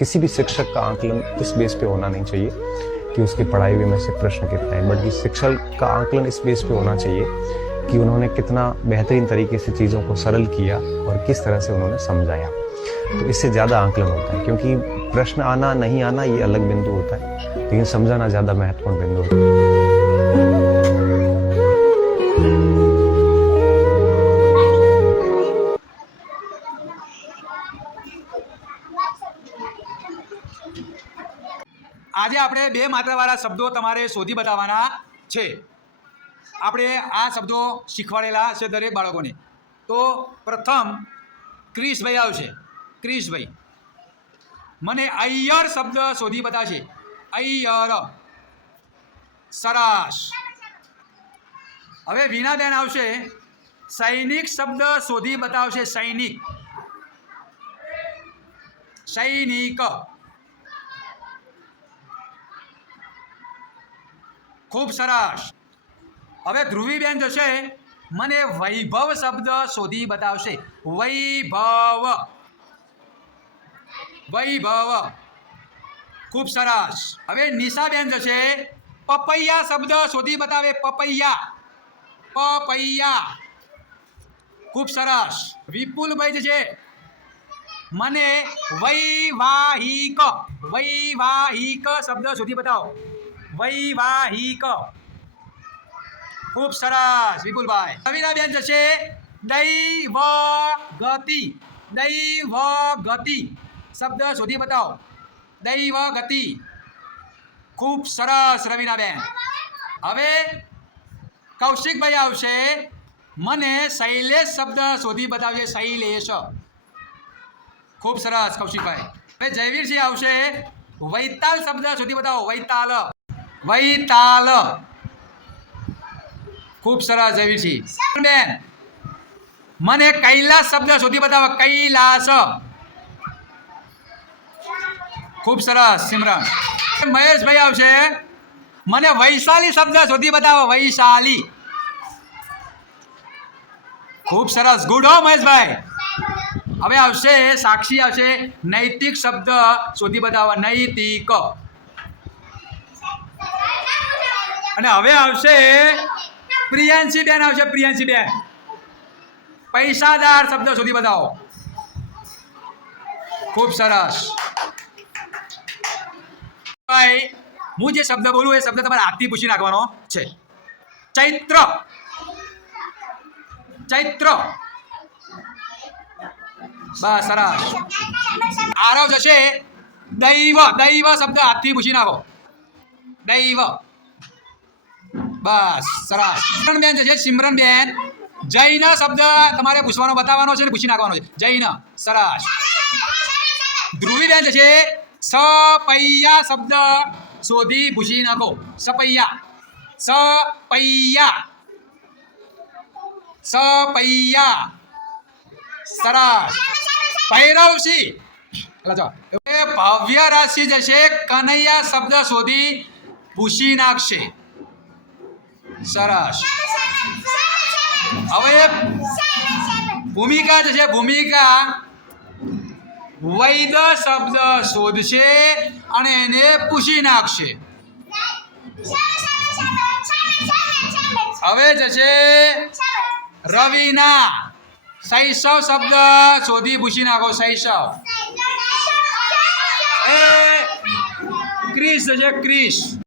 किसी भी शिक्षक का आंकलन इस बेस पे होना नहीं चाहिए कि उसकी पढ़ाई हुई में से प्रश्न कितना है, बल्कि शिक्षक का आंकलन इस बेस पे होना चाहिए कि उन्होंने कितना बेहतरीन तरीके से चीज़ों को सरल किया और किस तरह से उन्होंने समझाया। तो इससे ज़्यादा आंकलन होता है, क्योंकि प्रश्न आना, नहीं आना, ये अलग बिंदु होता है, लेकिन समझाना ज़्यादा महत्वपूर्ण बिंदु होता है। આજે આપણે બે માત્રાવાળા શબ્દો તમારે શોધી બતાવવાના છે. આપણે આ શબ્દો શીખવાડેલા છે દરેક બાળકોને. તો પ્રથમ ક્રિશભાઈ આવશે. ક્રિશભાઈ, મને અય્યર શબ્દ શોધી બતાવશે. અય્યર. સરસ. હવે વીણાબેન આવશે. સૈનિક શબ્દ શોધી બતાવશે. સૈનિક. સૈનિક. ખૂબ સરસ. હવે ધ્રુવીબેન જશે, મને વૈભવ શબ્દ શોધી બતાવશે. વૈભવ. વૈભવ. ખૂબ સરસ. હવે નિશાબેન જશે, પપૈયા શબ્દ શોધી બતાવે પપૈયા. પપૈયા. ખૂબ સરસ. વિપુલભાઈ જશે, મને વૈવાહિક વૈવાહિક શબ્દ શોધી બતાવો. વૈવાહિક. ખૂબ સરસ, વિપુલભાઈ. રવિનાબેન જશે. દૈવ ગતિ દૈવ ગતિ શબ્દ શોધી બતાવો. દૈવ ગતિ ખૂબ સરસ, રવિનાબેન. હવે કૌશિકભાઈ આવશે. મને શૈલેષ શબ્દ શોધી બતાવશે શૈલેષ. ખૂબ સરસ, કૌશિકભાઈ. હવે જયવીરસિંહ આવશે. વૈતાલ શબ્દ શોધી બતાવો, વૈતાલ. વૈતાલ. ખૂબ સરસ એવી બેન મને કૈલાસ શબ્દ શોધી બતાવો. કૈલાસ. ખૂબ સરસ, સિમરન. મહેશભાઈ આવશે. મને વૈશાલી શબ્દ શોધી બતાવો, વૈશાલી. ખૂબ સરસ. ગુડ હો, મહેશભાઈ. હવે આવશે, સાક્ષી આવશે. નૈતિક શબ્દ શોધી બતાવો. નૈતિક. અને હવે આવશે પ્રિયાંશી બેન આવશે, પ્રિયાંશી બેન. પૈસાદાર શબ્દ સુધી બતાવો. ખૂબ સરસ. ભાઈ, હું જે શબ્દ બોલું, એ શબ્દ તમારે આથી પૂછી નાખવાનો છે. ચૈત્ર. ચૈત્ર. બસ, સરસ. આરવ જશે. દૈવ દૈવ શબ્દ હાથથી પૂછી નાખો. દૈવ. બસ, સરસ. સિમરનબેન જશે સિમરનબેન જૈન શબ્દ તમારે પૂછવાનો, બતાવવાનો છે ને પૂછી નાખવાનો છે. જૈન સરસ. ધ્રુવીબેન છે, સપૈયા શબ્દ શોધી પૂછી નાખો. સપૈયા. સપૈયા. સપૈયા. સરસ. ભૈરવસિંહ. ભવ્ય રાશિ જશે કનૈયા શબ્દ શોધી પૂછી નાખશે. સરસ. હવે ભૂમિકા છે ભૂમિકા. વૈદ શબ્દ શોધશે અને એને પૂછી નાખશે. હવે જશે રવિના. શૈશવ શબ્દ શોધી પૂછી નાખો શૈશવ. એ ક્રિસ જશે ક્રિસ.